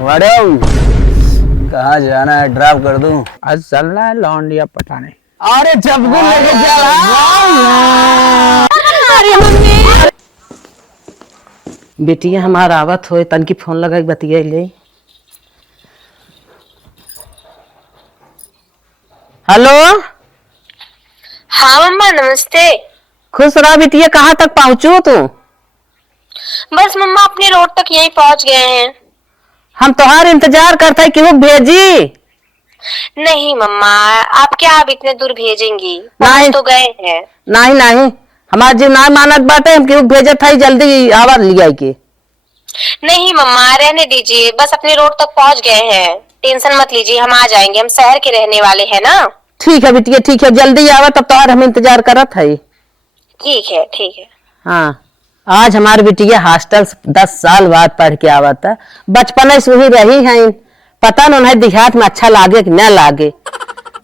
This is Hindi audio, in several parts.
मैडम कहाँ जाना है, ड्रॉप कर दूं? आज चलना है लौंडिया पटाने। अरे चपकू लेके चला। अरे मम्मी बेटिया हमार आवत हो तन की फोन लगा बतिया ले। हेलो। हाँ मम्मा नमस्ते। खुश रहा बेटिया, कहाँ तक पहुँचू तू? बस मम्मा अपने रोड तक यहीं पहुंच गए हैं। हम तुम्हार इंतजार करते हैं कि वो भेजी। नहीं मम्मा आप क्या अब इतने दूर भेजेंगी? नहीं। पहुंच तो गए हैं। नहीं नहीं, हमार जीव ना मानत बाटे, हम क्यों भेजत है जल्दी आवा लिया के। नहीं मम्मा रहने दीजिए, बस अपने रोड तक पहुंच गए हैं, टेंशन मत लीजिए, हम आ जाएंगे, हम शहर के रहने वाले हैं ना। ठीक है बेटिया ठीक है, जल्दी आवा तब तुम्हार हम इंतजार करत है। ठीक है ठीक है। हाँ, आज हमारी बिटिया हॉस्टल 10 साल बाद पढ़ के आवत है। बचपन से वही रही है, पता न उन्हें देहात में अच्छा लागे कि न लागे।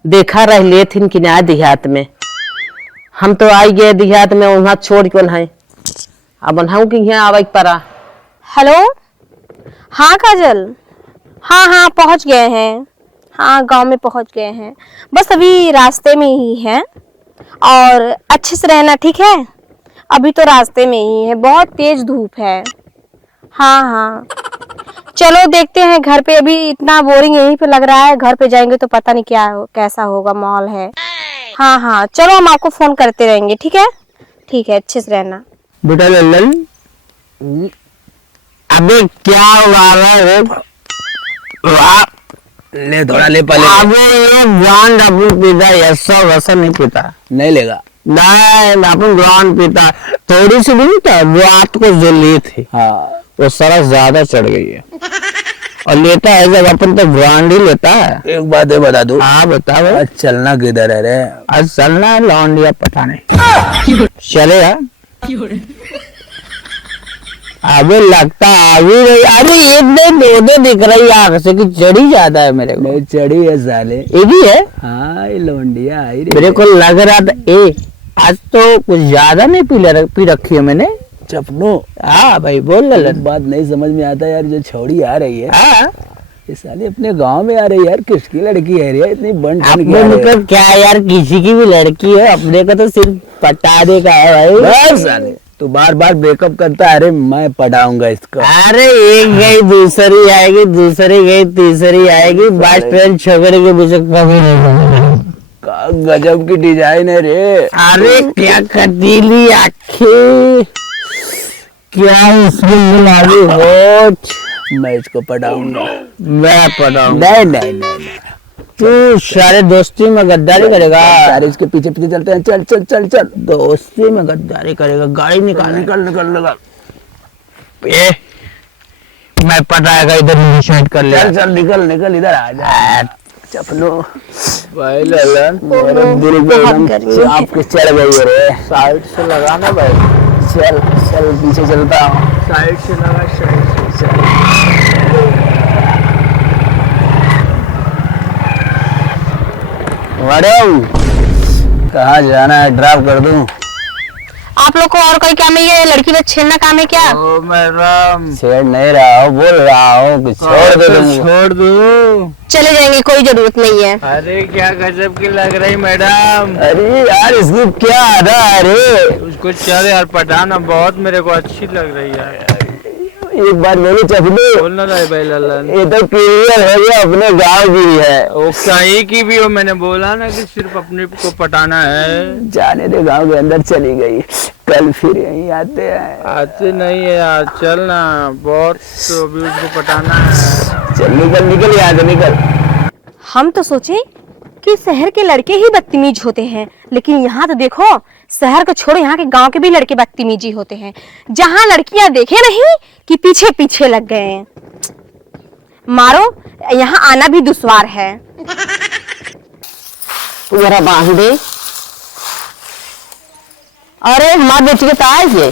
देखा रह ले थी कि ना देहात में, हम तो आई गए देहात में, वहाँ छोड़ के है अब उन्हें कि यहाँ आवे पड़ा। हेलो। हाँ काजल, हाँ हाँ पहुंच गए हैं, हाँ गांव में पहुंच गए हैं, बस अभी रास्ते में ही हैं और अच्छे से रहना ठीक है। अभी तो रास्ते में ही है, बहुत तेज धूप है। हाँ हाँ चलो देखते हैं घर पे, अभी इतना बोरिंग यहीं पे लग रहा है, घर पे जाएंगे तो पता नहीं क्या कैसा होगा माहौल है। हाँ हाँ चलो हम आपको फोन करते रहेंगे, ठीक है ठीक है, अच्छे से रहना। बेटा लल्लन, अबे क्या हुआ है? ले थोड़ा ले पले। अबे ये ब्रांड अपन पीता, ऐसा वैसा नहीं पीता। नहीं लेगा। नहीं अपन ब्रांड पीता, थोड़ी सी भी नहीं था वो आपको जो ली थी। हाँ वो सारा ज्यादा चढ़ गई है और लेता है जब अपन तो ब्रांड ही लेता है। एक बात है बता दू। हाँ बताओ। आज चलना किधर है रे? आज चलना है लौंडिया पटाने। चलेगा? अबे लगता अभी नहीं, अरे एक दिन दो दो दिख रही आंख से कि चढ़ी ज्यादा है मेरे को। नहीं चढ़ी है साले। एक ही है। हाँ ये लौंडिया आई रे। मेरे को लग रहा था आज तो कुछ ज्यादा नहीं पी रखी है मैंने। चपनो। हाँ भाई बोल ललन। बात नहीं समझ में आता यार, जो छोड़ी आ रही है हाँ ये साली अपने गांव में आ रही है यार, किसकी लड़की है रे इतनी बन ठन के आ अपने रही है? मतलब क्या यार, किसी की भी लड़की है, अपने को तो सिर्फ पटाने का है भाई। बस साले तू बार बार ब्रेकअप करता है। अरे मैं पढ़ाऊंगा इसको। अरे एक गई दूसरी आएगी, दूसरी गई तीसरी आएगी, बस ट्रेन छोकरे के पीछे कभी नहीं। का गजब की डिजाइन है रे। अरे क्या कटीली आंखें, क्या इसमें लाली होठ। मैं इसको पढ़ाऊंगा। मैं पढ़ाऊंगा। नहीं नहीं नहीं नहीं। तू सारे दोस्ती में गद्दारी करेगा? सारे इसके पीछे पीछे चलते हैं। चल चल चल चल। दोस्ती में गद्दारी करेगा? गाड़ी निकाल निकल निकल निकल। ए, मैं पटाएगा, इधर डिसाइड कर ले। चल चल निकल निकल, इधर आ जा चपलो। भाई ललन मेरे दिल पे एकदम आपके चढ़ गई है रे। साइड से लगाना भाई। चल चल पीछे चलता हूँ। साइड से लगा, साइड से। मैडम कहाँ जाना है, ड्रॉप कर दूं? आप लोग को और कोई काम है? ये लड़की बस छेड़ना काम है क्या? ओ मैडम, छेड़ नहीं रहा हूँ, बोल रहा हूँ कि छोड़ दे दूंगा। छोड़ दो। चले जाएंगे, कोई जरूरत नहीं है। अरे क्या गजब की लग रही मैडम। अरे यार इसकी क्या आधा है रे? उसको चल यार पटाना, बहुत मेरे को अच्छी लग रही है। एक बार बोलो चपलो। बोलना रहे भाई ललन। ये तो क्लियर है, ये अपने गांव की है। ओ कहीं की भी हो, मैंने बोला ना कि सिर्फ अपने को पटाना है। जाने दे, गांव के अंदर चली गई, कल फिर यहीं आते हैं। आते नहीं है यार, चलना बहुत, तो अभी उसको पटाना है। चल निकल निकल यहाँ से निकल। हम तो सोचे कि शहर के लड़के ही बदतमीज होते हैं, लेकिन यहाँ तो देखो, शहर को छोड़ो, यहाँ के गांव के भी लड़के बदतमीजी होते हैं। जहाँ लड़कियां देखे नहीं कि पीछे पीछे लग गए हैं। मारो, यहाँ आना भी दुश्वार है। तू जरा बांध दे। अरे हमारी बेटी के ताज है।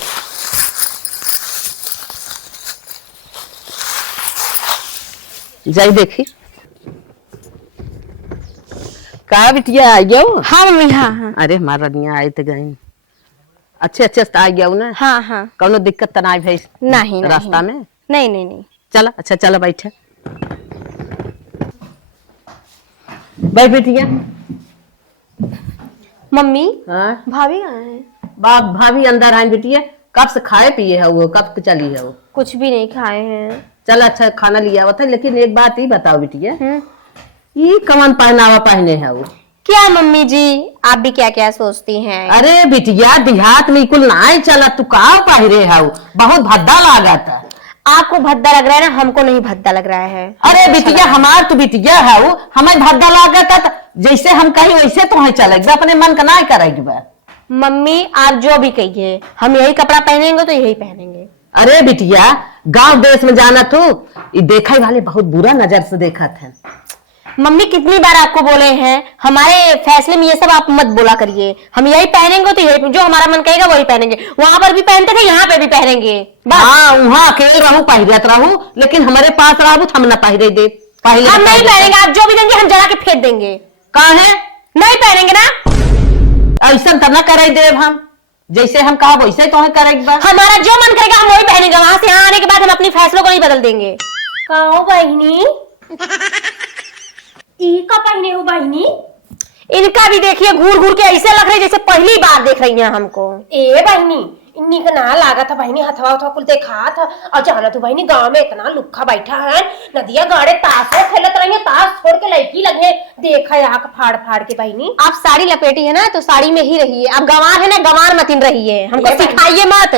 जाई देखी का बिटिया आ गया। हाँ मम्मी, हाँ हाँ अरे हमारा रनिया आए तो गई, अच्छे अच्छे से आ गया ना। हाँ हाँ। कौनो दिक्कत तो नहीं भाई नहीं रास्ता में? नहीं नहीं नहीं। चला अच्छा चला बैठे। भाई बिटिया। मम्मी हाँ भाभी कहाँ है? बाप भाभी अंदर आए बिटिया। कब से खाए पिए है वो, कब चली है वो? कुछ भी नहीं खाए हैं। चल अच्छा खाना लिया हुआ था, लेकिन एक बात ही बताओ बिटिया, ये कवन पहनावा पहने है वो? क्या मम्मी जी आप भी क्या क्या सोचती हैं? अरे बिटिया देहात में कुल ना चला, तू का पहरे है वो? बहुत भद्दा लागा था। आपको भद्दा लग रहा है ना, हमको नहीं भद्दा लग रहा है। अरे बिटिया हमार तो बिटिया है वो, हमें भद्दा लागा था। जैसे हम कहीं वैसे तो चलेगा, अपने मन का ना करेगी बा। मम्मी आप जो भी कहिए, हम यही कपड़ा पहनेंगे तो यही पहनेंगे। अरे बिटिया गांव देश में जाना तो ये देखा वाले बहुत बुरा नजर से देखा था। मम्मी कितनी बार आपको बोले हैं, हमारे फैसले में ये सब आप मत बोला करिए। हम यही पहनेंगे तो यही, जो हमारा मन कहेगा वही पहनेंगे। वहां पर भी पहनते थे, यहाँ पे भी पहनेंगे। हाँ वहाँ अकेले रहूं पहिरत रहूं, लेकिन हमारे पास रहू हम न पहिरे दे। पहले हम नहीं पहनेंगे, आप जो भी देंगे हम जला के फेंक देंगे। कहा है नहीं पहनेंगे ना, ऐसा तो न करे देव हम, जैसे हम कहा वैसे तो करेगा। हमारा जो मन करेगा हम वही पहनेंगे। वहां से यहाँ आने के बाद हम अपनी फैसलों को नहीं बदल देंगे। कहो बहनी ई का पहने हो बहनी? इनका भी देखिए घूर घूर के ऐसे लग रहे जैसे पहली बार देख रही हैं हमको। ए बहनी इन्नी का ना लागा था बहनी, हथवा उथवा कुल देखा था। और जाना तो बहनी गांव में इतना लुक्खा बैठा है, नदिया गाड़े ताशो खेलत रही, ताश छोड़ के लड़की लगे देखा यहाँ फाड़ फाड़ के। बहनी आप साड़ी लपेटी है ना तो साड़ी में ही रहिए। आप गंवार है ना, गंवार मत इन रहिए, हमको सिखाइए मत।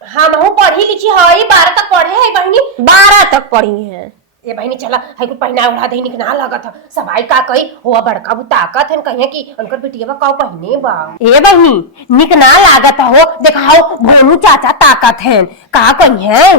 हम पढ़ी लिखी है, 12 तक पढ़े है बहनी। 12 तक पढ़ी है। ये बहनी चला है कुछ पहना उड़ा दे, निक ना लगा था। सबाई का कही हुआ बड़का वो ताकत है, कहे कि उनकर बिटिया का पहने बा। ए बहनी निक ना लागत हो, दिखाओ भोनू चाचा ताकत है का कही है।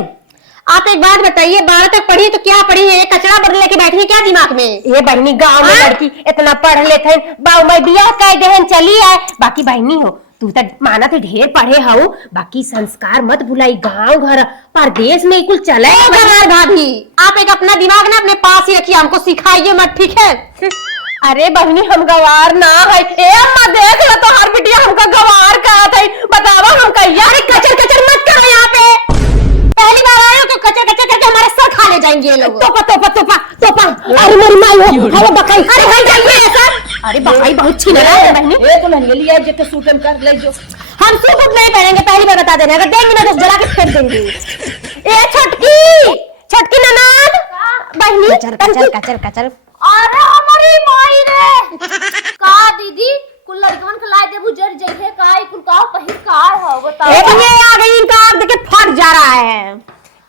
आप एक बात बताइए, 12 तक पढ़ी तो क्या पढ़ी है? कचरा बदल लेके बैठी है क्या दिमाग में? ये बहनी गांव में लड़की इतना पढ़ लेते बाऊ मैं बियाह कर दे चली है। बाकी बहनी हो तू तो माना तो ढेर पढ़े हो, बाकी संस्कार मत भुलाई। गांव घर परदेश में कुल चले। भाभी आप एक अपना दिमाग ना अपने पास ही रखिए, हमको सिखाइए मत, ठीक है? अरे बहनी हम गवार ना है। ए अम्मा देख लो तो हर बिटिया हमका गवार कहा था, बतावा हम कहिया। अरे कचर कचर मत करो यहाँ पे, पहली बार आए हो तो कचर कचर करके हमारे सर खा ले जाएंगे ये लोग। तोपा तोपा तोपा तोपा। अरे मेरी माई हो, अरे बकाई, अरे भाई जाइए सर। अरे बकाई बहुत छीन रहा है बहनी। ये तो नहीं लिया जितने सूटन कर ले जो। हम सूट नहीं पहनेंगे, पहली बार बता देना। अगर देंगे ना तो जला के फेंक देंगे। ए छटकी छटकी ननाद बहनी कचर कचर कचर कचर। अरे हमारी माई रे का दीदी कुल लड़कन के लाए देबू जड़ जइहे काई कुल का पहिर का हो बताओ। ए ये आ गई, इनका आग देख के फट जा रहा है।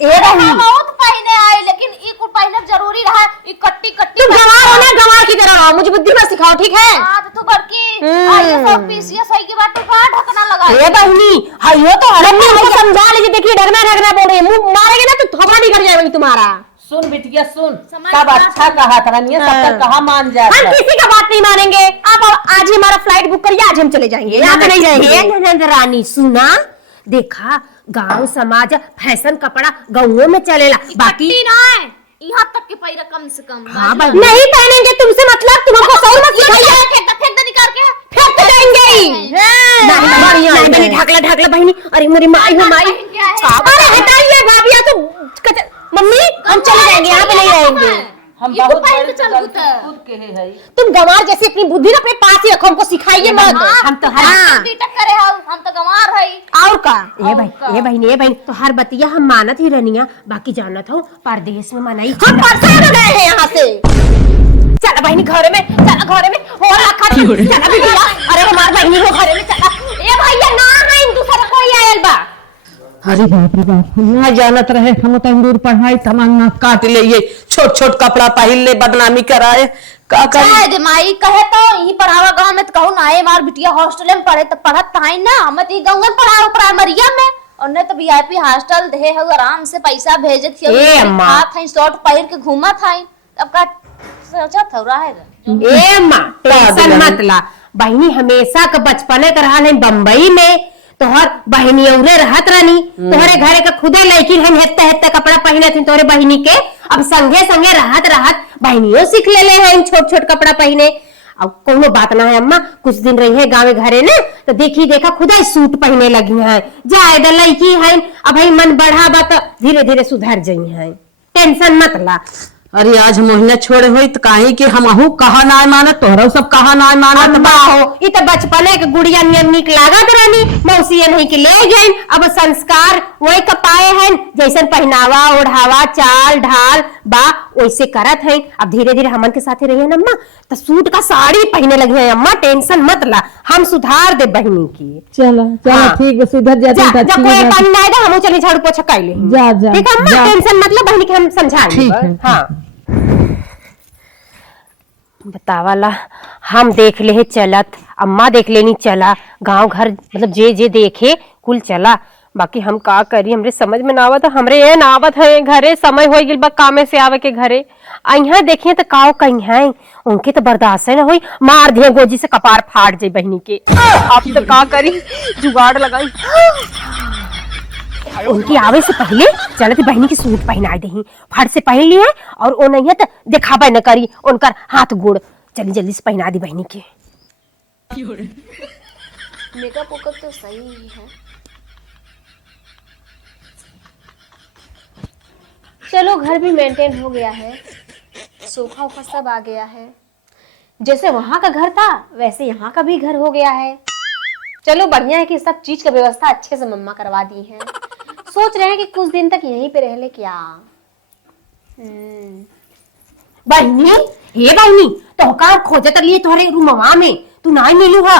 ए बहनी बहुत पहने आए, लेकिन ई कुल पहनना जरूरी रहा। ई कट्टी कट्टी तुम गंवार हो ना, गंवार की तरह रहो, मुझे बुद्धि मत सिखाओ, ठीक है? हां तो बड़की आइए सब पीसीए सही की बात का ढकना लगा। ए बहनी हाइयो तो हरम हमको समझा लीजिए। देखिए ढगना ढगना बोल रही है, मुंह मारेंगे ना तो थोड़ा निकल जाएगा तुम्हारा। सुन बिटिया सुन, समझ सब बात अच्छा कहा था नहीं, सब कहा मान जा। हम किसी का बात नहीं मानेंगे। आप आज ही हमारा फ्लाइट बुक करिए, आज हम चले जाएंगे, यहाँ पे नहीं जाएंगे। ननद रानी सुना, देखा गांव समाज फैशन कपड़ा गाँवों में चलेला, बाकी कट्टी ना है यहाँ तक के पैरा कम से कम। हाँ नहीं पहनेंगे तुमसे मतलब, तुमको सही मत सिखाइए। फेंक दे निकाल के फेंक तो जाएंगे ही। नहीं ढकला ढकला बहनी। अरे मेरी माई हो माई। अरे हटाइए भाभी, तो मम्मी हम चले जाएंगे, यहाँ पे नहीं रहेंगे। हम ये तो बहुत पहन के बड़े चल खुद गुता। के है। तुम गंवार जैसे अपनी बुद्धि ना अपने पास ही रखो, हमको सिखाइए मत। हम तो हाँ। बीटक करे हम तो गंवार है। और का ये बहनी तो हर बतिया हम मानत ही रनिया, बाकी जानत हो परदेश में मनाई। हम परसों आ गए हैं यहाँ से। चला बहनी घर में, चला घर में हो रखा था। चला बिटिया, अरे हमार बहनी को घर में चला। ए भैया ना है, दूसरा कोई आयल बा। अरे बाप रे बाप, ना जानत रहे हम तो दूर पढ़ाई तमन्ना काट ले, ये छोट छोट कपड़ा पहन ले, बदनामी कराए का कर। शायद माई कहे तो यही पढ़ावा गांव में तो कहूं ना है, मार बिटिया हॉस्टल में पढ़े तो पढ़त था ना, हम तो गांव में पढ़ाओ प्राइमरिया में। और ने तो वीआईपी हॉस्टल दे है, आराम से पैसा भेजत थी, ए अम्मा। हाथ है शॉर्ट पहन के घूमा था। अब का सोचा था रहेगा। ए माँ टेंशन मत ला बहनी, हमेशा का बचपने का रहा है बम्बई में, तोहर बहनी औरे रहत रानी, तोहरे घरे का खुदे लड़की हम हेत्ते हेत्ते कपड़ा पहने थी तोहरे बहनी के। अब संगे संगे रहत रहत बहनियों सीख ले हैं छोट छोट कपड़ा पहने। अब कोनो बात ना है अम्मा, कुछ दिन रही है गाँव घरे ना तो देखी देखा खुदा सूट पहने लगी है। जाए लड़की है, अब भाई मन बढ़ा बा तो धीरे धीरे सुधर जाई है, टेंशन मत ला। अरे आज महीना छोड़े हुई तो काहे कि हम अहू कहा ना मानत तोहरा सब कहा ना मानत अम्मा हो ई तो बचपने के गुड़िया नियम निक लागत रानी मौसी नहीं के ले गई अब संस्कार वही कपाए हैं जैसन पहनावा ओढ़ावा चाल ढाल बा वैसे करत है। अब धीरे धीरे हमन के साथे रहिए ना अम्मा तो सूट का साड़ी पहने लगी है अम्मा टेंशन मत ला हम सुधार दे बहनी की। चलो चलो हाँ। ठीक है सुधर जा जाते जब कोई पानी ना आएगा हम चले झाड़ू पोछा कर ले जा जा ठीक है अम्मा जा। टेंशन मतलब बहनी के हम समझाएंगे ठीक है। हाँ बतावाला हम देख ले है चलत अम्मा देख लेनी चला गांव घर मतलब जे जे देखे कुल चला बाकी हम का करी हमरे समझ में ना आवत हमरे ये ना आवत है घरे समय हो गिल बा कामे से आवे के घरे अइहा देखिए तो काव कहीं है उनके तो बर्दाश्त है ना होई मार दिए गोजी से कपार फाट जाई बहनी के अब तो का करी जुगाड़ लगाई उनकी आवे से पहले चलती बहनी की सूट पहना दही फट से पहन लिए और वो नहीं है तो दिखावा न करी उनकर हाथ गोड़ चली जल्दी से पहना दी बहनी के। मेकअप वेकअप तो सही ही है। चलो घर भी मेंटेन हो गया है, सोफा वोफा सब आ गया है। जैसे वहां का घर था वैसे यहाँ का भी घर हो गया है। चलो बढ़िया है कि सब चीज का व्यवस्था अच्छे से मम्मा करवा दी है। सोच रहे हैं कि कुछ दिन तक यहीं पे रह ले क्या। बहनी हे बहनी तो का खोजत लिए तुम्हारे रूमवा में तू ना मिलू हा।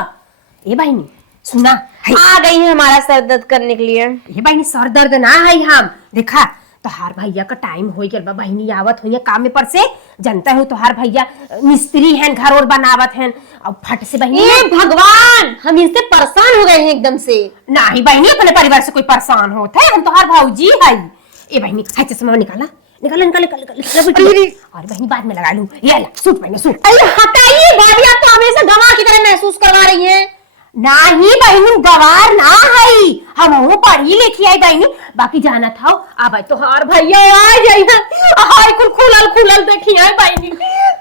ए बहनी सुना आ गई है हमारा सर दर्द करने के लिए। हे बहनी सर दर्द ना है हम देखा तोहार भैया का टाइम हो गया बा बहनी आवत हुई काम में पर से जनता हो तोहार भैया मिस्त्री हैं घर और बनावत हैं अब फट से बहनी ए भगवान हम इनसे परेशान हो गए हैं एकदम से। नहीं बहनी अपने परिवार से कोई परेशान होता है हम तोहार भाऊजी है। ए बहनी हाय चश्मा निकाला निकाला निकाले और बहनी बाद में लगा लूं ये ला सूट पहने सूट। अरे हटाइए भाभी आप तो हमेशा गवाह की तरह महसूस करवा रही हैं। नाही बहनी गवार ना है हम वो पढ़ी लिखी आई बहनी बाकी जाना था अब तो हार भैया आ जाई हाय कुल खुलल खुलल देखी है बहनी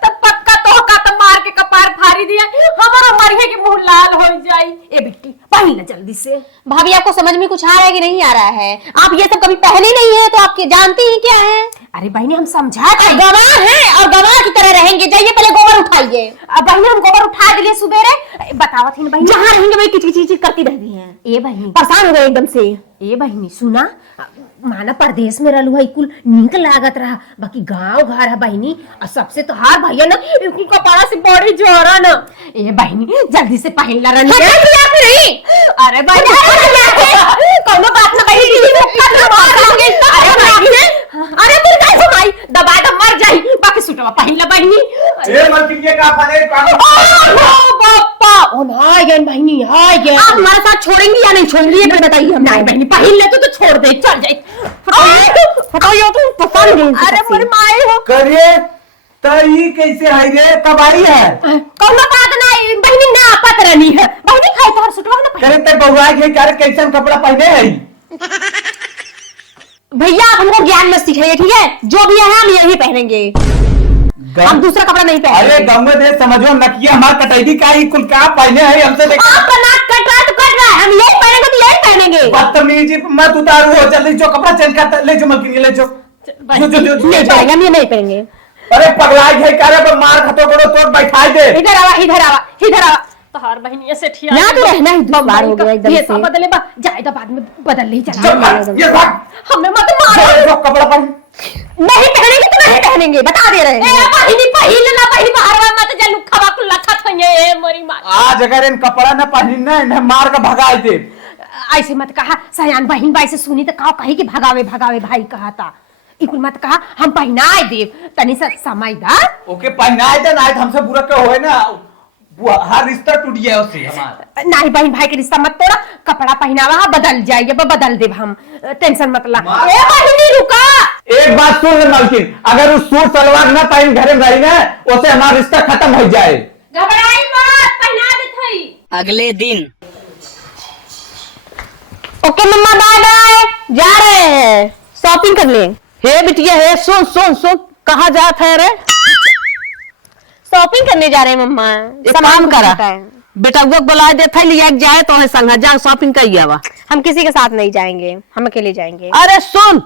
तब पक्का तो का तो मार के कपार फाड़ी दिया हमारा मरिए के मुंह लाल हो जाई। ए बेटी पहन ले जल्दी से। भाभी आपको समझ में कुछ आ रहा है कि नहीं आ रहा है? आप ये सब कभी पहने नहीं है तो आप जानती ही क्या है? अरे बहनी हम समझा गवाह हैं और गवाह की तरह रहेंगे। जाइए पहले गोबर उठाइए। अब बहनी हम गोबर उठा दिले सुबेरे बतावत ही बहनी जहाँ रहेंगे वही किच करती रहती हैं। ए बहनी परेशान हो गए एकदम से। ए बहनी सुना माना परदेश में रहलू है कुल नीक लागत रहा बाकी गांव घर है बहनी और सबसे तो हार भैया ना इनकी कपड़ा से बड़ी जोरा ना। ए बहनी जल्दी से पहन ला रही अरे बहनी कोनो बात ना बहनी अरे बहनी अरे तू कैसे भाई दबा दब मर जाई बाकी सुटवा पहन ला बहनी। ए मलकिन का फने बापा ओ ना ये बहनी हां ये आप हमारे साथ छोड़ेंगी या नहीं छोड़ेंगी ये बताइए हम। नहीं बहनी पहन ले तो छोड़ दे चल जाए हटाइए तुम परेशान हो गई। अरे मोर माई हो करिए तई कैसे है रे कब आई है कोनो बात नहीं बहनी ना पत रहनी है बहनी खाई तोहर सुटवा ना करे ते बउआ के करे कैसन कपड़ा पहने है। भैया आप हमको ज्ञान मत सिखाइए ठीक है। जो भी है हम यही पहनेंगे हम दूसरा कपड़ा नहीं पहनेंगे। अरे गंगे दे समझो नकिया हमार कटैदी का ही कुल का पहने है हमसे देख आपका नाक कट रहा है तो कट रहा है हम यही पहनेंगे तो यही पहनेंगे। बदतमीजी मत उतारू हो जल्दी जो कपड़ा चेंज कर ले जो मलकिन ले जो नहीं पहनेंगे हम ये नहीं पहनेंगे। अरे पगलाई है करे पर मार खतो करो तो बैठाई दे इधर आवा इधर आवा इधर आवा तोहर बहनी ऐसे ठिया यहाँ तो रहना ही दुश्वार हो गया एकदम ये से। सब बदले बा जायदा बाद में बदल ले जो चला भाग, ये भाग हमें मत मारो जो कपड़ा पहन नहीं पहनेंगे तो नहीं पहनेंगे बता दे रहे हैं। ए बहनी पहिल ना बहनी बाहर मत जा लुखवा को लखा थइए ए मोरी मार आज अगर इन कपड़ा न पहनी ना इन्हें मार के भगाई दे। ऐसे मत कहा सयान बहन भाई से सुनी तो कहा कही कि भगावे भगावे भाई कहा था इकुल मत कहा हम पहनाए देव तनी सा समय दा ओके पहनाए दे ना हमसे बुरा क्यों होए ना वो हर रिश्ता टूट गया उससे हमारा। नहीं बहन भाई के रिश्ता मत तोड़ा कपड़ा पहनावा बदल जाएगा बदल देव हम टेंशन मत ला। ए बहनी रुका एक बात सुन ले मलकिन अगर उस सूट सलवार न पहन घर में रही ना उसे हमारा रिश्ता खत्म हो जाए। घबराई मत पहना दे थई। अगले दिन ओके मम्मा बाय बाय जा रहे हैं शॉपिंग करने। हे बिटिया हे सुन सुन सुन कहाँ जात है रे शॉपिंग करने जा रहे हैं मम्मा। एक काम करा बेटा वो बुला दे थे लिया जाए तो संग जा शॉपिंग कर आवा। हम किसी के साथ नहीं जाएंगे हम अकेले जाएंगे। अरे सुन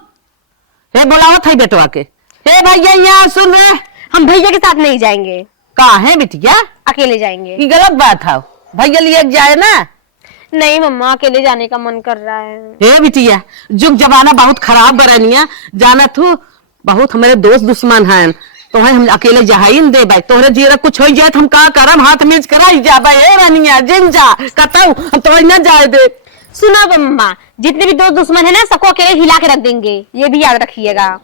हे बुलावा थे बेटवा के हे भैया यहाँ सुन रहे, हम भैया के साथ नहीं जाएंगे, कहाँ है बिटिया? अकेले जाएंगे। ये गलत बात है, भैया लिए जाए ना। नहीं मम्मा, अकेले जाने का मन कर रहा है। हे बिटिया, जुग जमाना बहुत खराब बरनिया, जाना तू बहुत हमारे दोस्त दुश्मन हैं, तो हम अकेले जा ही दे भाई। तोहरे जीरा कुछ हो जाए तो हम का करम, हाथ मीच करा जा भाई रनिया जिन जा कतऊ हम तो न जाए दे। सुनो मम्मा, जितने भी दोस्त दुश्मन है ना, सबको अकेले हिला के रख देंगे, ये भी याद रखिएगा।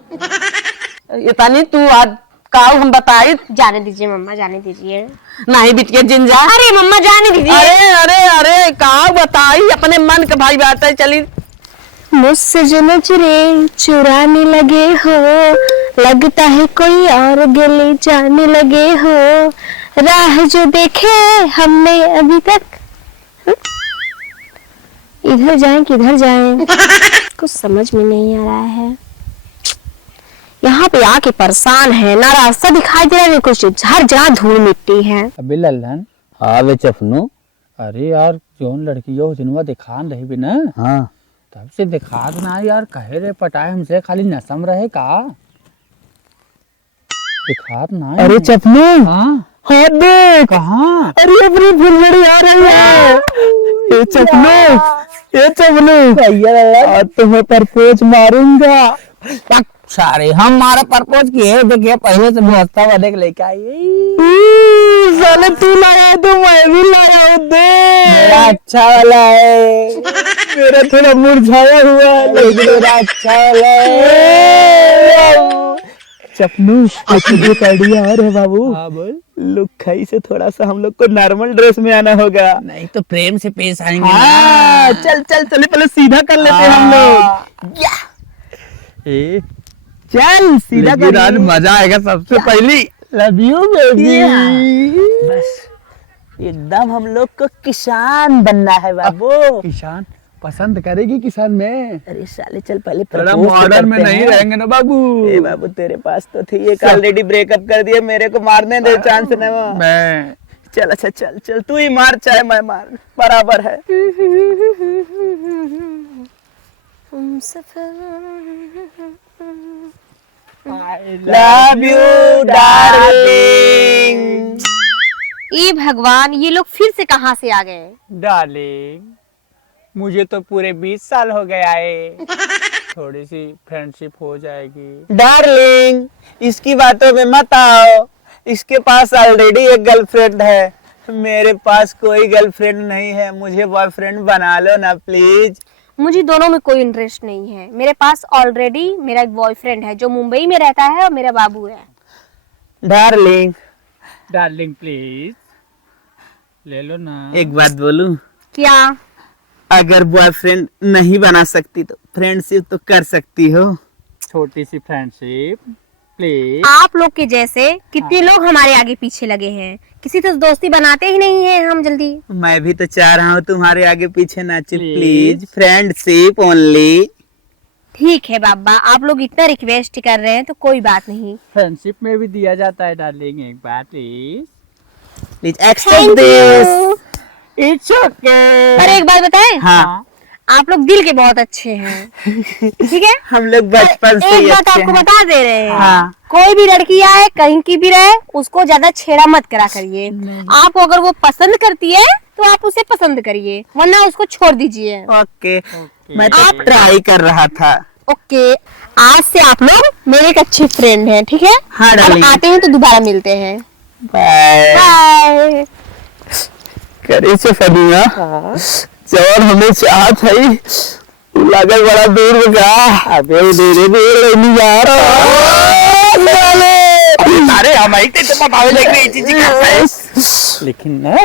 इतनी तू आज काऊ हम बताई। जाने दीजिए मम्मा, जाने दीजिए। नहीं बिटिया जिन जा। अरे मम्मा जाने दीजिए। अरे अरे अरे काऊ बताई, अपने मन के भाई बात है। चली मुझसे जो नजरें चुराने लगे हो, लगता है कोई और गले जाने लगे हो, राह जो देखे हमने अभी तक। इधर जाएं किधर जाएं कुछ समझ में नहीं आ रहा है। यहाँ पे आके परेशान है, ना रास्ता दिखाई दे रहा है कुछ, हर जगह धूल मिट्टी है। अबे लल्लन। हाँ बे चपनू। अरे यार जोन लड़की हो जिनवा दिखान रही भी ना, हाँ तब से दिखा ना यार, कहे रे पटाए हमसे खाली नसम रहे का दिखात ना। अरे चपनू, हाँ हाँ देख, कहाँ? अरे अपनी फुलझड़ी आ रही है। ये चपनू, ये चपनू भैया आज तुम्हें प्रपोज मारूंगा। सारे हम मारा प्रपोज किए, देखिए पहले से व्यवस्था वाले लेके आई। साले तू लाया तो मैं भी लाया हूँ, दे मेरा अच्छा वाला है, मेरा थोड़ा मुरझाया हुआ है, लेकिन मेरा अच्छा वाला है। चपनू एक आइडिया और है बाबू। हाँ बोल। लुखाई से थोड़ा सा हम लोग को नॉर्मल ड्रेस में आना होगा। नहीं तो प्रेम से पेश आएंगे हाँ, ना। चल चल चले पहले सीधा कर लेते हैं हम लोग। ए, चल सीधा लेकिन कर। आज मजा आएगा सबसे पहली। Love you baby. बस एकदम हम लोग को किसान बनना है बाबू। किसान पसंद करेगी किसान में। अरे साले चल पहले थोड़ा propose तो मॉडर्न में करते नहीं हैं। रहेंगे ना बाबू। ए बाबू तेरे पास तो थी, एक ऑलरेडी ब्रेकअप कर दिया, मेरे को मारने दे चांस न। मैं चल अच्छा चल चल, तू ही मार चाहे मैं मार, बराबर है। Love you darling. ए भगवान, ये लोग फिर से कहाँ से आ गए? डार्लिंग, मुझे तो पूरे 20 साल हो गया है, थोड़ी सी फ्रेंडशिप हो जाएगी। डार्लिंग इसकी बातों में मत आओ, इसके पास ऑलरेडी एक गर्लफ्रेंड है, मेरे पास कोई गर्लफ्रेंड नहीं है, मुझे बॉयफ्रेंड बना लो ना प्लीज। मुझे दोनों में कोई इंटरेस्ट नहीं है। मेरे पास ऑलरेडी मेरा एक बॉयफ्रेंड है जो मुंबई में रहता है और मेरा बाबू है। डार्लिंग डार्लिंग प्लीज ले लो ना। एक बात बोलूं, क्या? अगर बॉयफ्रेंड नहीं बना सकती तो फ्रेंडशिप तो कर सकती हो। छोटी सी फ्रेंडशिप प्लीज। आप लोग के जैसे कितने लोग हमारे आगे पीछे लगे हैं, किसी तो दोस्ती बनाते ही नहीं है हम जल्दी। मैं भी तो चाह रहा हूँ तुम्हारे आगे पीछे नाचे Please. Please, friendship only. ठीक है बाबा, आप लोग इतना रिक्वेस्ट कर रहे हैं तो कोई बात नहीं। फ्रेंडशिप में भी दिया जाता है डार्लिंग, एक बार please. Please accept this. It's okay. अरे एक बात बताएं, हाँ आप लोग दिल के बहुत अच्छे हैं, ठीक है? हम लोग बचपन से ही एक बात अच्छे आपको हैं। बता दे रहे हैं, हाँ। कोई भी लड़की आए कहीं की भी रहे, उसको ज्यादा छेड़ा मत करा करिए। आपको अगर वो पसंद करती है तो आप उसे पसंद करिए, वरना उसको छोड़ दीजिए। ओके मैं तो ट्राई कर रहा था। ओके, आज से आप लोग मेरे एक अच्छे फ्रेंड हैं, ठीक है? हाँ अब डार्लिंग, आते हैं तो दोबारा मिलते हैं। बाय। बाय। करे से फनिया जवान हमें चाहत है, लागल बड़ा दूर में जा। अबे धीरे धीरे नहीं जा रहा। अरे हम आई थे तो बतावे लग रही चीज का है, लेकिन ना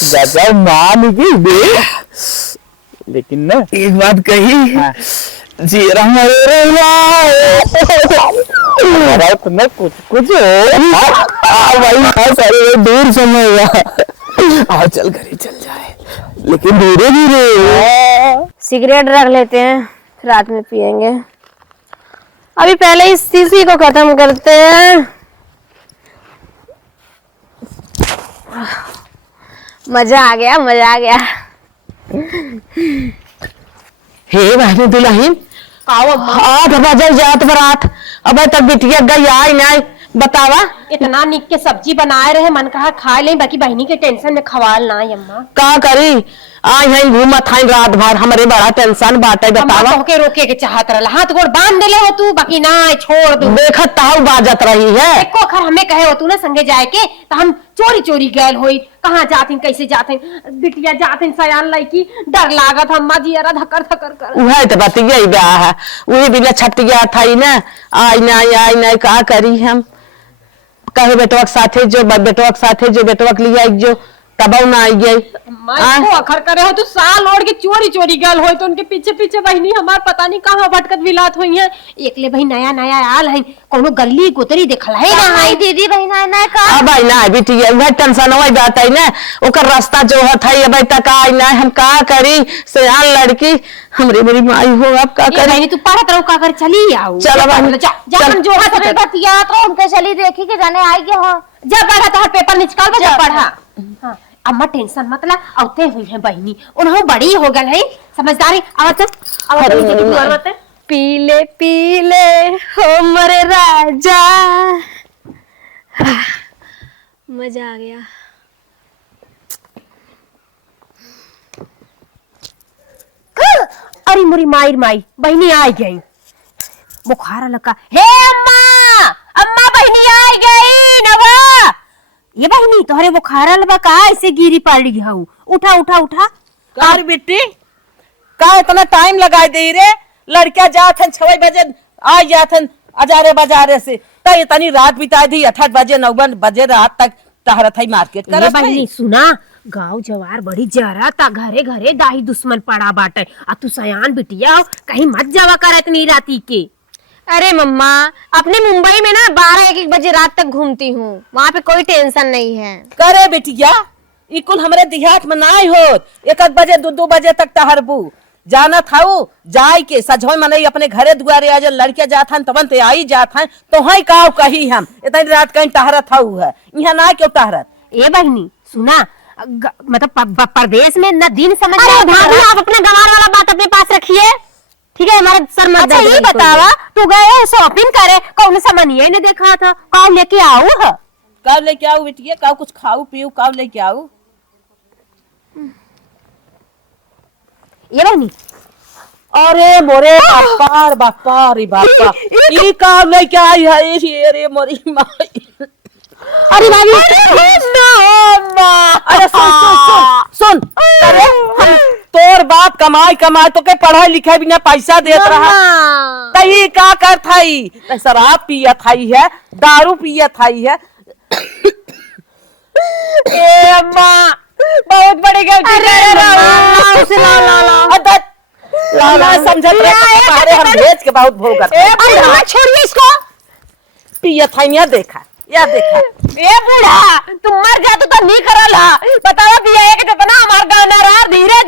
ज्यादा मान गई बे। लेकिन ना एक बात कही, जी रहा तो ना कुछ कुछ भाई सारे दूर समझेगा। आओ चल घरे चल जाए, लेकिन धीरे धीरे। सिगरेट रख लेते हैं, फिर रात में पियेंगे। अभी पहले इस सीसी को खत्म करते हैं। मजा आ गया, मजा आ गया। हे बहनी दुल्हन, 8 बजे जात बरात, अब तक बिटिया गई आई नहीं बतावा। इतना निक के सब्जी बनाए रहे, मन कहा खा ले, बाकी बहनी के टेंशन में खवाल ना अम्मा। का करी आई है घूमत है रात भर, हमरे बड़ा टेंशन बाटे बतावा। के रोके के चाहत रहा, हाथ गोड़ बांध देले हो तू, बाकी ना छोड़ दू। देखत ताऊ बाजत रही है। एको अखर हमें कहे हो तू ना संगे जाए के, तो हम चोरी चोरी गैल होई, कहाँ जातिन कैसे जातिन, बिटिया जातिन सयान लड़की, डर लागत अम्मा जी अरा धकर धकर कर। वही तो बतिया बा है, वही बिना छटिया था ना, आई नहीं का करी हम। कहे बेटवा के साथे जो बेटवा के लिए जो तब ना आई गई। अखर करे हो तू साल ओढ़ के चोरी चोरी गल हो, तो उनके पीछे पीछे बहनी हमार पता नहीं कहाँ भटकत विलात हुई है। एकले भाई नया नया आल है, कोनो गली गोतरी देखल है ना है दीदी बहना ना का अब आई ना बिटिया वह टेंशन हो जाता है ना, ओकर रास्ता जो है अब तक आई ना, हम का करी सयान लड़की हमरे बड़ी माई हो, अब का करी। बहनी तू पढ़त रहो का कर चली आओ, चलो बहनी जा हम जो हाथ में बतिया तो उनके चली देखी के जाने आई के हो। जब पढ़ा तो पेपर निकाल बे, जब पढ़ा। हां अम्मा टेंशन मत ला, औते हुई है बहनी, उन्हों बड़ी हो गल है, समझदारी। आवत आवत पीले पीले हो मरे राजा, मजा आ गया। अरे मुरी माई बहनी आ गई, बुखार लगा। हे अम्मा अम्मा बहनी आ गई नवा। ये बहनी तोहरे बुखार लगा का ऐसे गिरी पड़ी हूँ, उठा उठा उठा। कार बेटी का इतना टाइम लगाए दे रे, लड़किया जात हन 6 बजे आ जात हन अजारे बाजारे से, त इतनी रात बिता दी 8 बजे 9 बजे रात तक टहरत है मार्केट करत। बहनी सुना, गांव जवार बड़ी जरा ता घरे घरे दाही दुश्मन पड़ा बाटे, आ तू सयान बिटिया हो, कहीं मत जावा कर इतनी राती के। अरे मम्मा अपने मुंबई में ना 12-1 बजे रात तक घूमती हूँ, वहाँ पे कोई टेंशन नहीं है। करे बेटिया ई कुल हमरे देहात में नाई होत, 1 बजे 2 बजे तक टहरबू जाना थाऊ, जाय के सजोय मने अपने घरे दुआरे आज लड़किया जात हन तबन ते आई जात हन, तो हई काव कही हम इतनी रात कहीं टहरत थाऊ है, यहाँ ना क्यों टहरत। ए बहनी सुना, मतलब प्रदेश में न दिन समझ। अरे भाभी आप अपना गंवार वाला बात अपने पास रखिए, ठीक है? हमारा सर मत। अच्छा ये बतावा, तू गए शॉपिंग करे, कौन सामान ये ने देखा था, कौन लेके आओ है? कब लेके आओ बेटिया, कब कुछ खाऊ पीऊ, कब लेके आओ। ये बहनी अरे मोरे बापा रे बापा, ये कब लेके आई है ये रे मोरी माई। अरे भाभी अरे सुन अरे हम तोर बाप कमाई तो के पढ़ाई लिखाई बिना पैसा देत रहा, तई का कर थाई, शराब पिया थाई है, दारू पिया थाई है। ए अम्मा बहुत बड़ी गलती कर ला समझत रहे, हम भेज के बहुत भोगत। छोड़िए इसको, पिया थाई या देखा ए बूढ़ा तुम मर जा तो नहीं करला, बतावा पिया एक जितना हमार गांव ना रहा, धीरे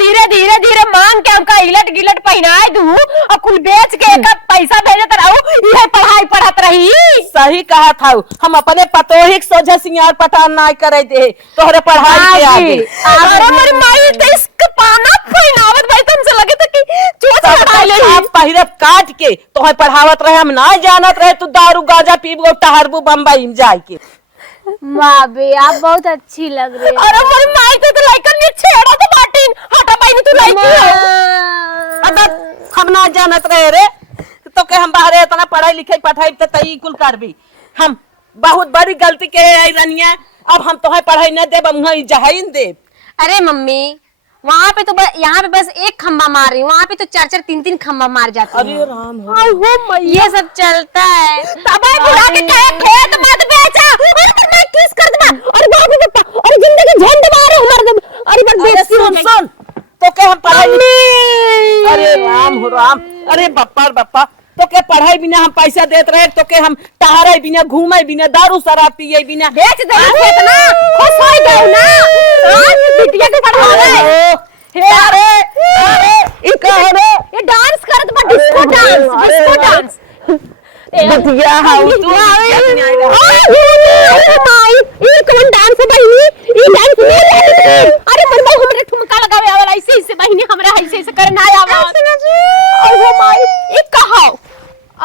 धीरे मांग के हमका इलट गिलट पहनाए दू और कुल बेच के एक पैसा भेजत रहू, ये पढ़ाई पढ़त रही। सही कहा था, हम अपने पतोहिक सोझे सिंगार पटान ना करे दे तोहरे पढ़ाई के आगे। अरे मेरी माई तो इसका पाना पहनावत भाई, तुमसे लगे तो कि चोट लगा ले, आप पहिरे काट के तोहे पढ़ावत रहे, हम ना जानत रहे तू दारू गांजा पीबो टहरबू बम्बई में जाए के। भाभी आप बहुत अच्छी लग रही है। अरे मेरी माई तो लाइकन ने छेड़ा तो बाटिन, हटा भाई तू लाइकी हो। अब हम ना जानत रहे रे, तो के हम बाहरे इतना पढ़ाई लिखाई पढ़ाई तो तई कुल करबी, हम बहुत बड़ी गलती के आई रनिया, अब हम तोहे पढ़ाई न देब, हम जहाइन देब। अरे मम्मी वहाँ पे तो यहाँ पे बस एक खम्बा मार रही हूँ, वहाँ पे तो 4-4 3-3 खम्बा मार जाती अरे हूँ। राम हो, ये सब चलता है। तबाई बुला के कहे खेत मत बेचा, अरे तो मैं किस कर दूंगा, अरे बाप रे बाप, अरे जिंदगी झंड मारे हमारे, अरे बस बेइज्जती हो गई। सुन तो के हम पढ़ाई, अरे राम हो राम, अरे बप्पा तो के पढ़ाई बिना हम पैसा देत रहे, तो के हम टहरे बिना घूमे बिना दारू शराब पिए बिना बेच दे खेत ना, खुश हो गए ना, बिटिया के पढ़ावे। हे अरे ये डांस करत बा, डिस्को डांस। बतिया हाउ तू माई ये कौन डांस है बहनी, ये डांस नहीं। अरे मरबा हमरे ठुमका लगावे वाला ऐसे बहनी हमरा ऐसे करना आवा। अरे माई ये कहां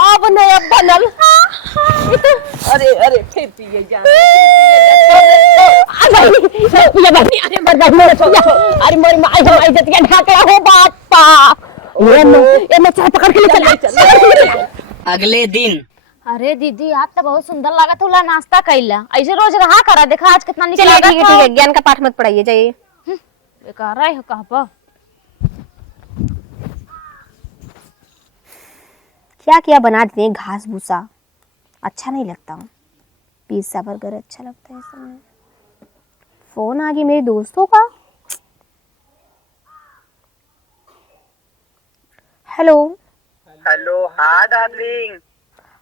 अब नया बनल अरे अरे फिर पिए जा अरे मोरी माई हो इज्जत के ढाकड़ा हो बात पा ये मैं चाय पकड़ के ले चल। अगले दिन अरे दीदी आप तो बहुत सुंदर लगा था नाश्ता कैला ऐसे रोज रहा करा देखा आज कितना चलिए ठीक है ठीक है, ज्ञान का पाठ मत पढ़ाइए, जाइए। बेकार रहा है कहाँ पर क्या क्या बना देते हैं, घास भूसा अच्छा नहीं लगता। पिज्जा बर्गर अच्छा लगता है इस समय। फोन आ गया मेरे दोस्तों का। हेलो हेलो, हाँ डार्लिंग,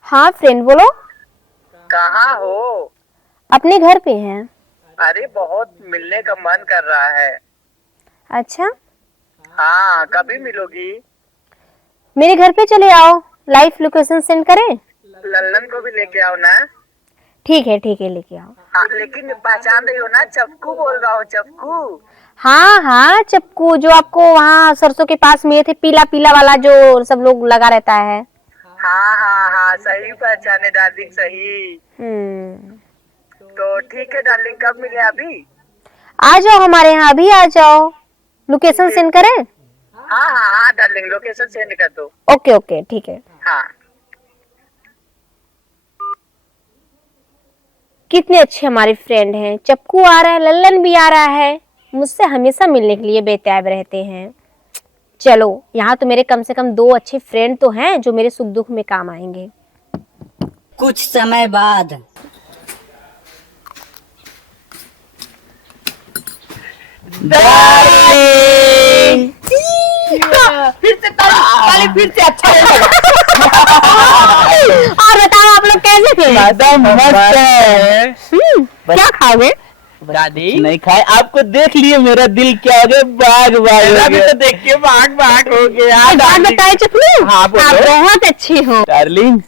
हाँ फ्रेंड बोलो। कहाँ हो? अपने घर पे हैं। अरे बहुत मिलने का मन कर रहा है। अच्छा हाँ, कभी मिलोगी? मेरे घर पे चले आओ, लाइव लोकेशन सेंड करें? लल्लन को भी लेके आओ ना। ठीक है लेके आओ। हाँ, लेकिन पहचान रही हो ना, चप्कू बोल रहा हूँ, चप्कू। हाँ हाँ चप्कू, जो आपको वहाँ सरसों के पास में थे, पीला पीला वाला जो सब लोग लगा रहता है। हाँ हाँ हाँ, सही पहचाने डार्लिंग, सही। तो ठीक है डार्लिंग, कब मिले? अभी आ जाओ हमारे यहाँ, अभी आ जाओ। लोकेशन सेंड करें? हाँ हाँ हाँ डार्लिंग, लोकेशन सेंड कर दो। ओके ओके ठीक है। हाँ, कितने अच्छे हमारे फ्रेंड हैं। चप्कू आ रहा है, लल्लन भी आ रहा है, मुझसे हमेशा मिलने के लिए बेताब रहते हैं। चलो यहाँ तो मेरे कम से कम 2 अच्छे फ्रेंड तो हैं जो मेरे सुख दुख में काम आएंगे। कुछ समय बाद फिर से ताली फिर से अच्छा और बताओ आप लोग कैसे थे? मस्त है। क्या खाओगे? दादी नहीं खाए, आपको देख लिए मेरा दिल क्या हो गया, बाग बाग हो गया। तो देख के बाग बाग हो गया। बात बताए चप्पू, हाँ, आप बोलो। बहुत अच्छे हो। डार्लिंग,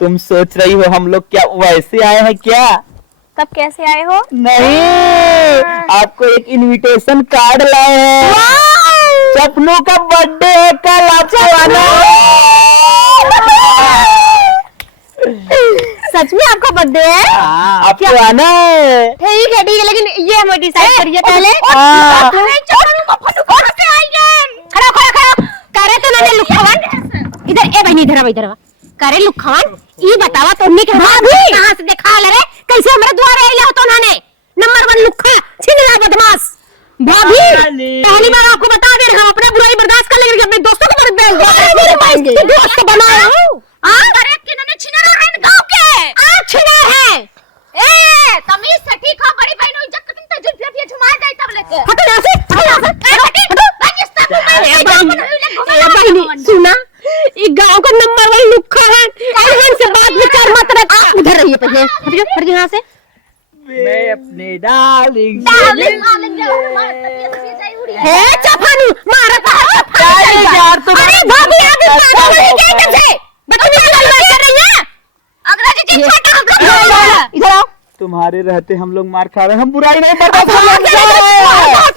तुम सोच रही हो हम लोग क्या वैसे आए हैं क्या? तब कैसे आए हो? नहीं, आपको एक इनविटेशन कार्ड लाए हैं। चपनू का बर्थडे है कल, आपको आना सच में आपका बर्थडे है? आपको आना है। ठीक है लेकिन ये हमें डिसाइड करिए पहले। खड़ा खड़ा खड़ा करे तो ना लुखवन इधर, ए बहनी इधर आवा करे लुखवन, ये बतावा तुमने के भाभी कहां से देखा ले रे, कैसे हमारे द्वार आइले हो तो उन्होंने? नंबर 1 लुखा, छिनला बदमाश भाभी। पहली बार आपको बता दे रहे हम अपना बुराई बर्दाश्त कर लेंगे, अपने दोस्तों को बर्दाश्त दोस्त बनाओ। अरे किन्होंने छिनरा है गांव के छिना है। ए तमीज से ठीक हो, बड़ी बहन इज्जत कटिन त जुल्फिया झुमा जाए तब लेके हटो यहाँ से, हटो यहाँ से। ए बहनी सुना, ये गांव का नंबर 1 लुक्खा है, से बात विचार मत रख। उधर रहिए पहले, हट यहाँ से। मैं अपने डार्लिंग हे चफानी मारता है यार तुम। अरे भाभी आगे पागल हो गई कैसे? बदतमीजी कर रही है। अंग्रेजी चीज छोटा इधर आओ। तुम्हारे रहते हम लोग मार खा रहे हैं, हम बुराई नहीं करते।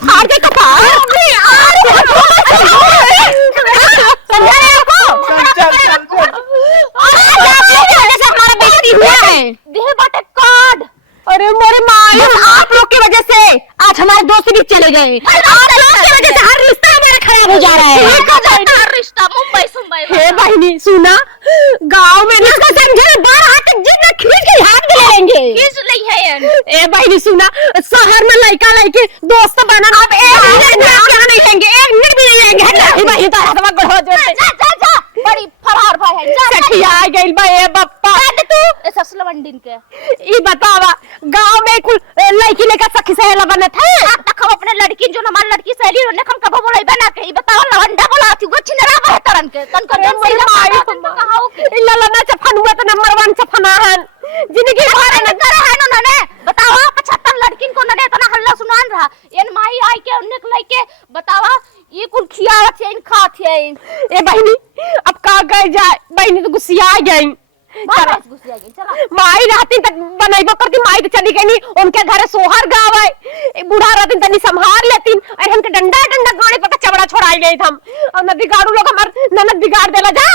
फाड़ के कपार समझा रहे आपको? हमारा बेइज्जती हुआ है। देह बाटे कार्ड। अरे मेरे मालूम, आप लोग की वजह से आज हमारे दोस्त भी चले गए। आप लोग की वजह से हर रिश्ता हमारा खराब हो जा रहा है। रिश्ता मुंबई सुंबई हे बहनी सुना, गांव में ना समझे 12 हाथ तक जितना खींच के हाथ में लेंगे। किस लई है ए बहनी सुना, शहर में लड़का लड़की दोस्त बना, अब एक मिनट क्या नहीं लेंगे, 1 मिनट भी नहीं लेंगे। ए बहनी तो हाथ में बढ़ो जो जा बड़ी फरार भाई है। जा सखिया आ गइल बा। ए बप्पा तू ए ससलवंडिन के ई बतावा, गांव में कुल लड़की लेकर सखी सहेला बनत है। आप तक हम अपने लड़की जो हमारी लड़की सहेली होने हम कब बोलाई बना के ई बताओ लवंडा बोला थी वो छिनरा बहतरन के तन को जब से कहाओ के इल्ला लना चफनुआ तो नंबर 1 चफना है जिंदगी भर न करे है उन्होंने। बताओ 75 लड़किन को नडे तना हल्ला सुनान रहा एन माई आई के उन्ने लई के बतावा ये कुल खियावत है इन खात है। ए बहनी अब का कर जाए, बहनी तो गुस्सिया गई माई राती तक बनैबो करती, माई तो चली गई नहीं, उनके घरे सोहर गाँव है, बूढ़ा रहती तनी संभार लेती, और हमके डंडा डंडा गाड़ी पका चबड़ा छोड़ाई गई हम, और न बिगाड़ू लोग हमार ननद बिगाड़ देला जा।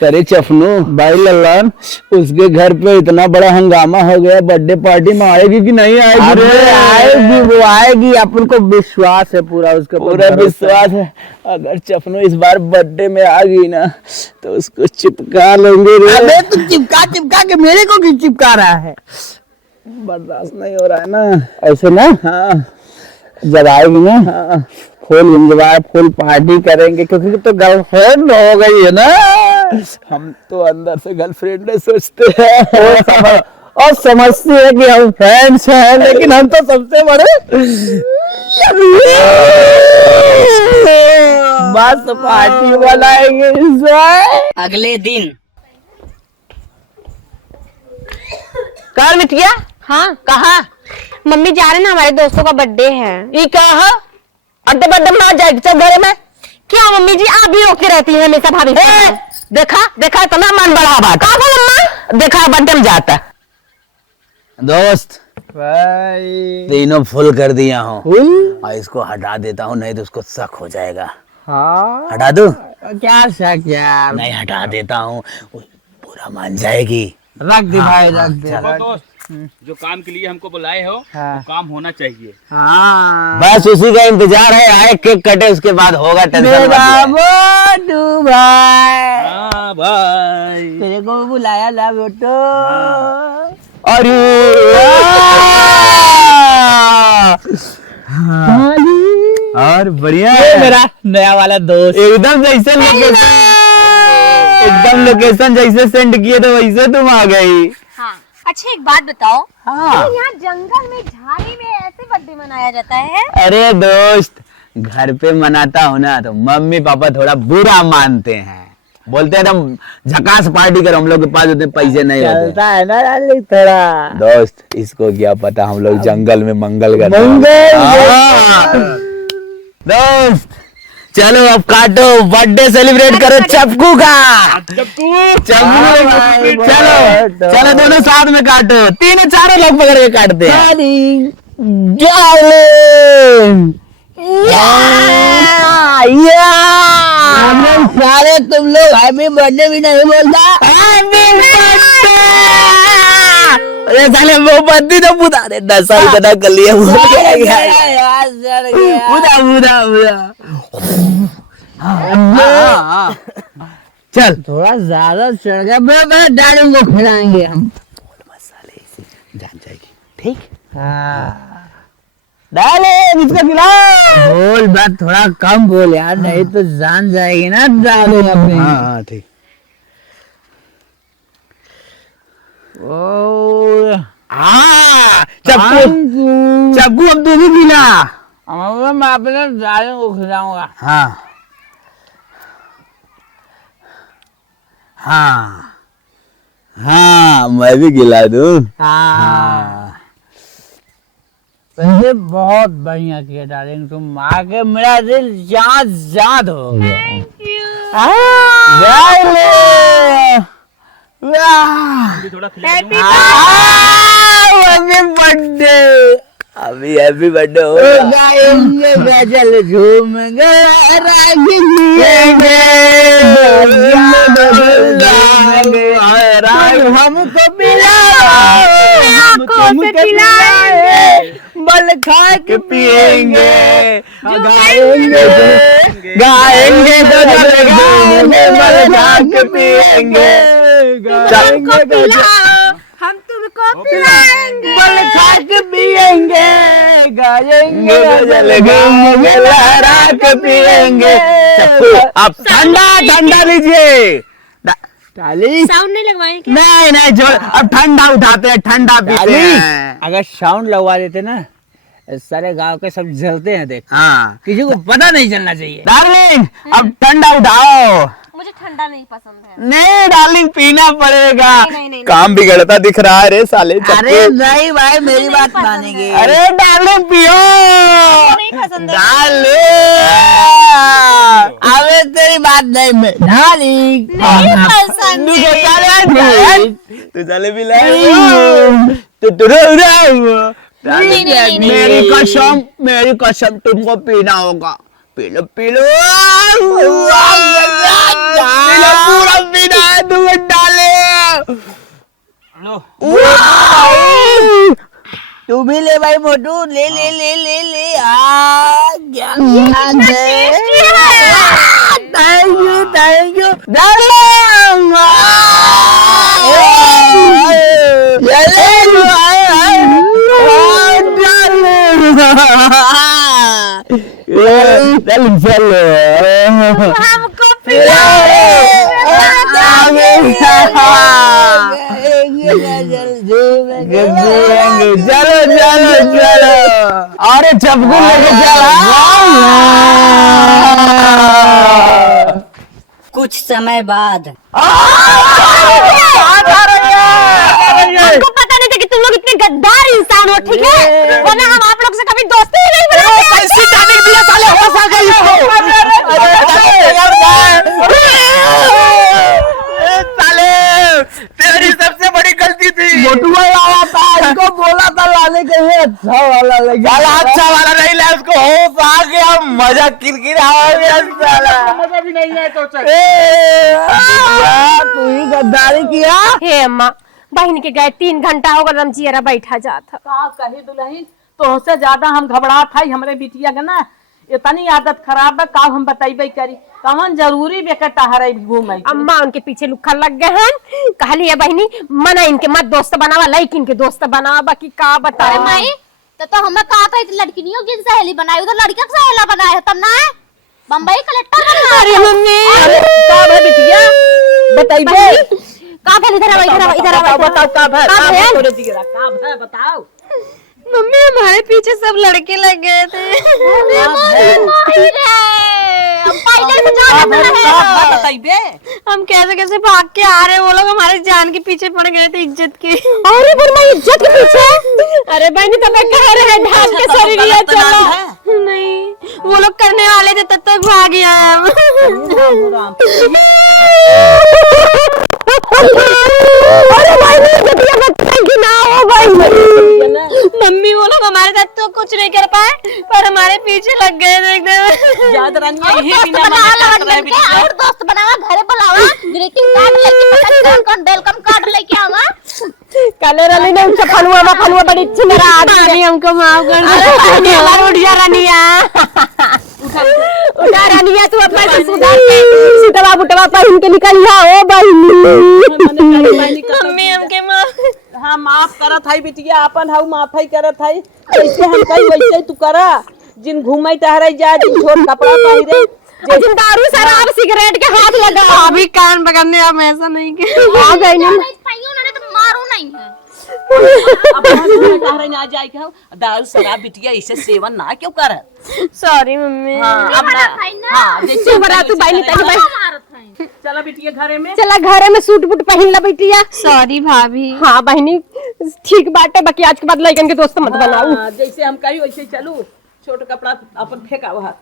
करे चफनू भाई लल्लन, उसके घर पे इतना बड़ा हंगामा हो गया, बर्थडे पार्टी में आएगी कि नहीं आएगी? अरे आएगी, वो आएगी, अपन को विश्वास है पूरा, उसके पूरा विश्वास है। अगर चफनू इस बार बर्थडे में आ गई ना तो उसको चिपका लेंगे रे। अबे तू चिपका चिपका के मेरे को क्यों चिपका रहा है? बर्दाश्त नहीं हो रहा है ना ऐसे ना। हाँ जब आएगी ना, हाँ फुल एंजॉय, फुल पार्टी करेंगे, क्योंकि तो गर्लफ्रेंड हो गई है ना। हम तो अंदर से गर्लफ्रेंड सोचते हैं और समझते हैं कि हम फ्रेंड्स हैं, लेकिन हम तो सबसे बड़े बस पार्टी बनाएंगे इस बार। अगले दिन कर बिटिया। हाँ कहा? मम्मी जा रहे ना, हमारे दोस्तों का बर्थडे है। ये कहा अड्डे बड्डे में आ जाएगी सब घरे में। क्या मम्मी जी आप भी रोके रहती हैं हमेशा भाभी? देखा देखा इतना मन बढ़ा बात। कहा मम्मा? देखा बर्थडे में जाता दोस्त भाई तीनों फुल कर दिया हूँ, और इसको हटा देता हूँ, नहीं तो उसको शक हो जाएगा। हाँ हटा दो? क्या शक यार, नहीं हटा देता हूँ, पूरा मान जाएगी। रख दे भाई, रख दे। जो काम के लिए हमको बुलाए हो, हाँ। वो काम होना चाहिए। हाँ बस उसी का इंतजार है, आए केक कटे उसके बाद होगा, टेंशन मत मेरा ले। मोटू भाई, हाँ भाई। तेरे को भी बुलाया ला बेटो। अरे और बढ़िया है मेरा नया वाला दोस्त, एकदम जैसे लोकेशन, एकदम लोकेशन जैसे सेंड किए तो वैसे तुम आ गई। हाँ अच्छा एक बात बताओ, हाँ यहाँ जंगल में झाड़ी में ऐसे बर्थडे मनाया जाता है? अरे दोस्त, घर पे मनाता हूँ ना तो मम्मी पापा थोड़ा बुरा मानते हैं, बोलते हैं तुम झकास पार्टी करो, हम लोग के पास उतने पैसे नहीं होते। चलता है ना डार्लिंग थोड़ा। दोस्त इसको क्या पता, हम लोग जंगल में मंगल करते हैं। मंगल। हाँ। दोस्त चलो अब काटो, बर्थडे सेलिब्रेट करो चप्पू का। चप्पू चलो चलो दोनों साथ में काटो, तीनों चारों लोग पकड़ के काटते हैं। सारे तुम लोग हैप्पी बर्थडे भी नहीं बोलता। अरे साले मोमबत्ती तो बुझा दे, नशा इतना कर लिया बुझा चल थोड़ा ज्यादा चढ़ गया, मैं डालूंगा, खिलाएंगे हम। मसाले से जान जाएगी, ठीक? हाँ डाले इसका खिलाओ। बोल बात थोड़ा कम बोल यार, नहीं तो जान जाएगी ना डालो अपने। हाँ ठीक। ओ चप्पू चप्पू अब तू भी खिला। मैं अपने डालों को खिलाऊंगा। हाँ हाँ हाँ मैं भी खिला दूं। हाँ वैसे बहुत बढ़िया किया डार्लिंग, तुम आके मेरा दिल जात जात हो गया। थोड़ा खिला दूं। हैप्पी बर्थडे, अभी हैप्पी बर्थडे हो गाएंगे गजल झूमेंगे हमको बल खा के पिएंगे, गाएंगे गाएंगे बल खा के पिएंगे, हम तुमको पिलाएंगे, बल खा के पिएंगे, गाएंगे गाएंगे लहरा के पिएंगे। अब ठंडा ठंडा लीजिए। साउंड नहीं लगवाएं क्या? नहीं नहीं जो अब ठंडा उठाते हैं, ठंडा पीते हैं। अगर साउंड लगवा देते ना, सारे गांव के सब जलते हैं, देख हाँ किसी को पता नहीं चलना चाहिए। डार्लिंग अब ठंडा उठाओ। मुझे ठंडा नहीं पसंद है। नहीं डार्लिंग पीना पड़ेगा। नहीं। काम बिगड़ता दिख रहा है रे साले अरे नहीं भाई, मेरी बात मानेंगे। अरे डार्लिंग पियो नहीं पसंद है। डार्लिंग। अबे तेरी बात नहीं, मैं डार्लिंग नहीं पसंद है। तू चले भी लाए तो मेरी कसम तुमको पीना होगा। पी लो पूरा पीना है, दूध डाले। लो तू भी ले भाई मोटू, ले थैंक यू डार्लिंग। हमको चलो अरे चपकू लेके चला। कुछ समय बाद हमको पता नहीं था कि तुम लोग इतने गद्दार इंसान हो, ठीक है? वरना हम आप लोग से कभी दोस्ती ही नहीं बनाते। तेरी सबसे बड़ी गलती थी। मोटू भाई आया था, इसको बोला था लाने के लिए अच्छा वाला लगा। अच्छा वाला नहीं ला, उसको होश आ गया, मजा किरकिरा हो गया साला। मजा भी नहीं है तो चल। तू ही गद्दारी किया। हे अम्मा, बहन के गए 3 घंटा होगा, रमजियरा बैठा जाता। का कही दुल्हन तो से ज्यादा हम घबरात है हमरे बिटिया के ना, इतनी आदत खराब है। का हम बताइबे करी, कौन जरूरी बेकटा हरे घूमे। अम्मा उनके पीछे लुखा लग गए हैं। कहली है बहनी मना इनके मत दोस्त बनावा, लाइक इनके दोस्त बनावा, बाकी का बताए। माई तो हमें कहा था लड़की नहीं होगी सहेली बनाई, उधर लड़का का सहेला बनाया तब ना बम्बई कलेक्टर बना। अरे मम्मी का भे बिटिया बताइबे का भेल? इधर बताओ का भे तोरे दिगरा का भे बताओ। मम्मी हमारे पीछे सब लड़के लग गए थे। बताइबे हम कैसे कैसे भाग के आ रहे, वो लोग हमारे जान के पीछे पड़ गए थे, इज्जत के। अरे बुरमा इज्जत के पीछे? अरे बहनी तो मैं कह रहे हैं ढाल के शरीर चलो। नहीं वो लोग करने वाले थे तब तक भाग गया हम। अरे भाई ना हो भाई। मम्मी वो लोग हमारे साथ तो कुछ नहीं कर पाए, पर हमारे पीछे लग गए थे एकदम। याद रनिया यही बिना और दोस्त बनावा, घरे बुलावा, ग्रीटिंग कार्ड लेके पता नहीं कौन वेलकम कार्ड लेके आवा। काले रली ने उनका फलुआ बड़ी अच्छी मेरा आदमी, हमको माफ कर दे। हमारा उठ जा रनिया, उठा रनिया, तू अपना से सुधार के सीधा बुटवा पहन के निकल जा। ओ बहनी मम्मी हमके माफ। हाँ माफ करत है बिटिया, अपन हाउ माफी करत है। ऐसे हम कही वैसे तू करा। जिन घूमे टहरे जाए, जिन छोट कपड़ा पहिरे, जिन दारू शराब सिगरेट के हाथ लगा, अभी कान पकड़ने हम ऐसा नहीं के आ गई नहीं। उन्होंने तो मारू नहीं है। टहरे ना जाए के दारू शराब बिटिया ऐसे सेवन ना क्यों कर। Sorry mummy. जैसे बड़ा तू बहनी तनी चला बिटिया घरे में, चला घरे में सूट बूट पहन ला बिटिया। सॉरी भाभी। हाँ बहनी ठीक बात है, बाकी आज के बाद लड़कन के दोस्त मत बनाऊ। जैसे हम कही वैसे चलू। छोट कपड़ा अपन फेंका वहाँ